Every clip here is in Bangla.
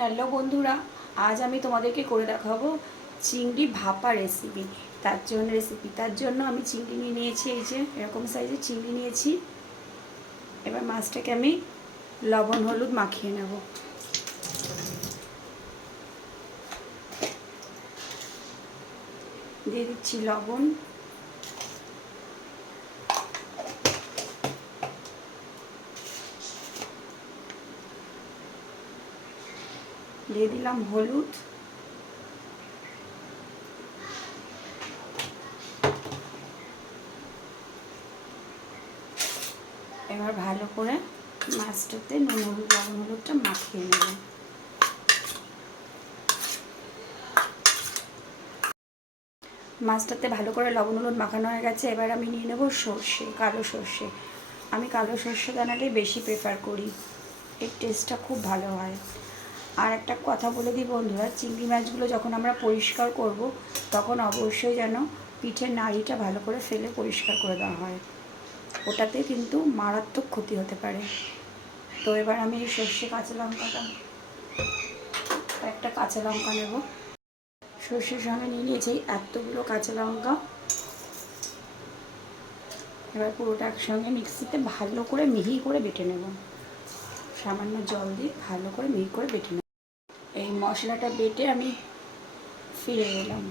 হ্যালো বন্ধুরা, আজ আমি তোমাদেরকে করে দেখাবো চিংড়ি ভাপা রেসিপি। তার জন্য আমি চিংড়ি নিয়ে নিয়েছি, এই যে এরকম সাইজের চিংড়ি নিয়েছি। এবার মাছটাকে আমি লবণ হলুদ মাখিয়ে নেব। দিয়ে দিচ্ছি লবণ, দিয়ে দিলাম হলুদ, এবার ভালো করে মাছটাতে নুন হলুদ লবণ হলুদটা মাখিয়ে নেব। মাছটাতে ভালো করে লবণ হলুদ মাখানো হয়ে গেছে। এবার আমি নিয়ে নেব সর্ষে, কালো সর্ষে। আমি কালো সর্ষে দানাটাই বেশি প্রেফার করি, এর টেস্টটা খুব ভালো হয়। আর একটা কথা বলে দিই বন্ধুরা, চিংড়ি মাছগুলো যখন আমরা পরিষ্কার করব তখন অবশ্যই যেন পিঠের নাড়িটা ভালো করে ফেলে পরিষ্কার করে দেওয়া হয়, ওটাতে কিন্তু মারাত্মক ক্ষতি হতে পারে। তো এবার আমি এই সর্ষে কাঁচা লঙ্কাটা, একটা কাঁচা লঙ্কা নেব। সর্ষের সঙ্গে নিয়ে নিয়েছি এতগুলো কাঁচা লঙ্কা। এবার পুরোটা একসঙ্গে মিক্সিতে ভালো করে মিহি করে বেটে নেব, সামান্য জল দিয়ে ভালো করে মিহি করে বেটে নেব। এই মশলাটা বেটে আমি ফিরে এলাম।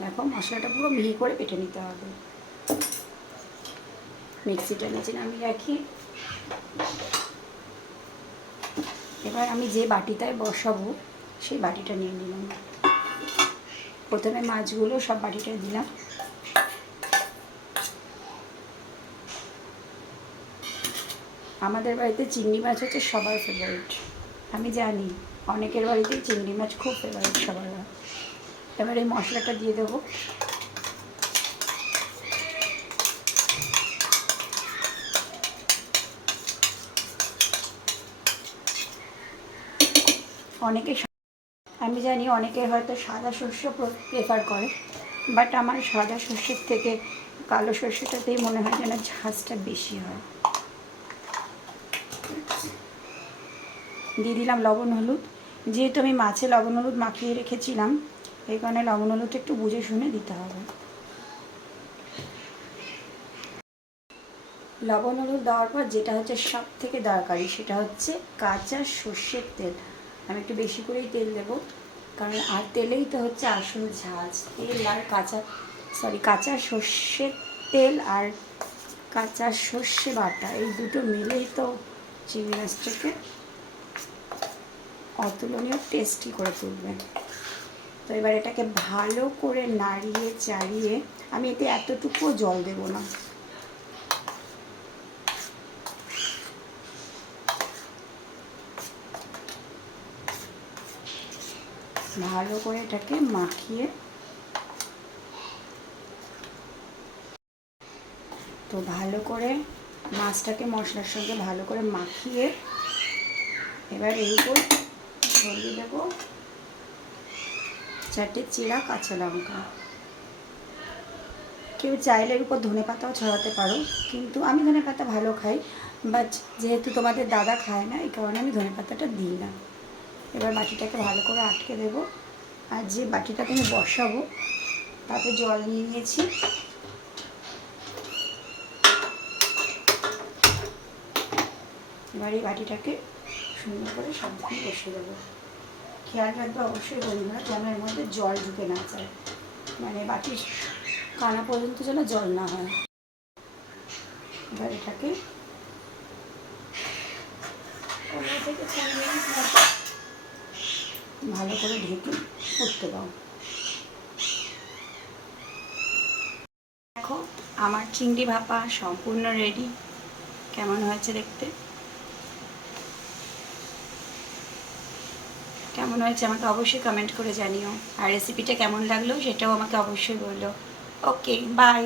দেখো মশলাটা পুরো মিহি করে বেটে নিতে হবে। মিক্সিটা নিচে নামিয়ে রাখি। এবার আমি যে বাটিটায় বসাবো সেই বাটিটা নিয়ে নিলাম। প্রথমে মাছগুলো সব বাটিটায় দিলাম। আমাদের বাড়িতে চিংড়ি মাছ হচ্ছে সবার ফেভারিট। আমি জানি অনেকের বাড়িতেই চিংড়ি মাছ খুব ফেভারিট সবার। এবার এই মশলাটা দিয়ে দেবো। অনেকে, আমি জানি অনেকে হয়তো সাদা শস্য প্রেফার করে, বাট আমার সাদা শস্যের থেকে কালো শস্যটাতেই মনে হয় যেন ঝাঁজটা বেশি হয়। দিয়ে দিলাম লবণ হলুদ। যেহেতু আমি মাছে লবণ হলুদ মাখিয়ে রেখেছিলাম, এই কারণে লবণ হলুদটা একটু বুঝে শুনে দিতে হবে। লবণ হলুদ দেওয়ার পর যেটা হচ্ছে সব থেকে দরকারি, সেটা হচ্ছে কাঁচা সর্ষের তেল। আমি একটু বেশি করেই তেল দেবো, কারণ আর তেলেই তো হচ্ছে আসল ঝাঁজ। তেল আর কাঁচা সর্ষের তেল আর কাঁচা সর্ষে বাটা, এই দুটো মিলেই তো চিংড়ি মাছটাকে অতুলনীয় টেস্টি করে তুলবে। তো এবার এটাকে ভালো করে নাড়িয়ে চাড়িয়ে, আমি এতে এতটুকুও জল দেব না, ভালো করে এটাকে মাখিয়ে, তো ভালো করে মাছটাকে মশলার সঙ্গে ভালো করে মাখিয়ে এবার এর উপর ছড়িয়ে দেবো 4টে চিরা কাঁচা লঙ্কা। কেউ চাইলে এর উপর ধনে পাতাও ছড়াতে পারো, কিন্তু আমি ধনে পাতা ভালো খাই, বাট যেহেতু তোমাদের দাদা খায় না এই কারণে আমি ধনে পাতাটা দিই না। এবার বাটিটাকে ভালো করে আটকে দেবো। আর যে বাটিটাকে আমি বসাবো তাতে জল নিয়ে নিয়েছি। এবার এই বাটিটাকে সুন্দর করে সাবধানে বসিয়ে দেবো। খেয়াল রাখবে অবশ্যই বন্ধুরা যেন এর মধ্যে জল ঢুকে না যায়, মানে বাটির কানা পর্যন্ত যেন জল না হয়। এবার এটাকে ভালো করে ঢেকে উঠতে দাও। দেখো আমার চিংড়ি ভাপা সম্পূর্ণ রেডি। কেমন হয়েছে দেখতে, কেমন হয়েছে আমাকে অবশ্যই কমেন্ট করে জানিও। আর রেসিপিটা কেমন লাগলো সেটাও আমাকে অবশ্যই বললো। ওকে, বাই।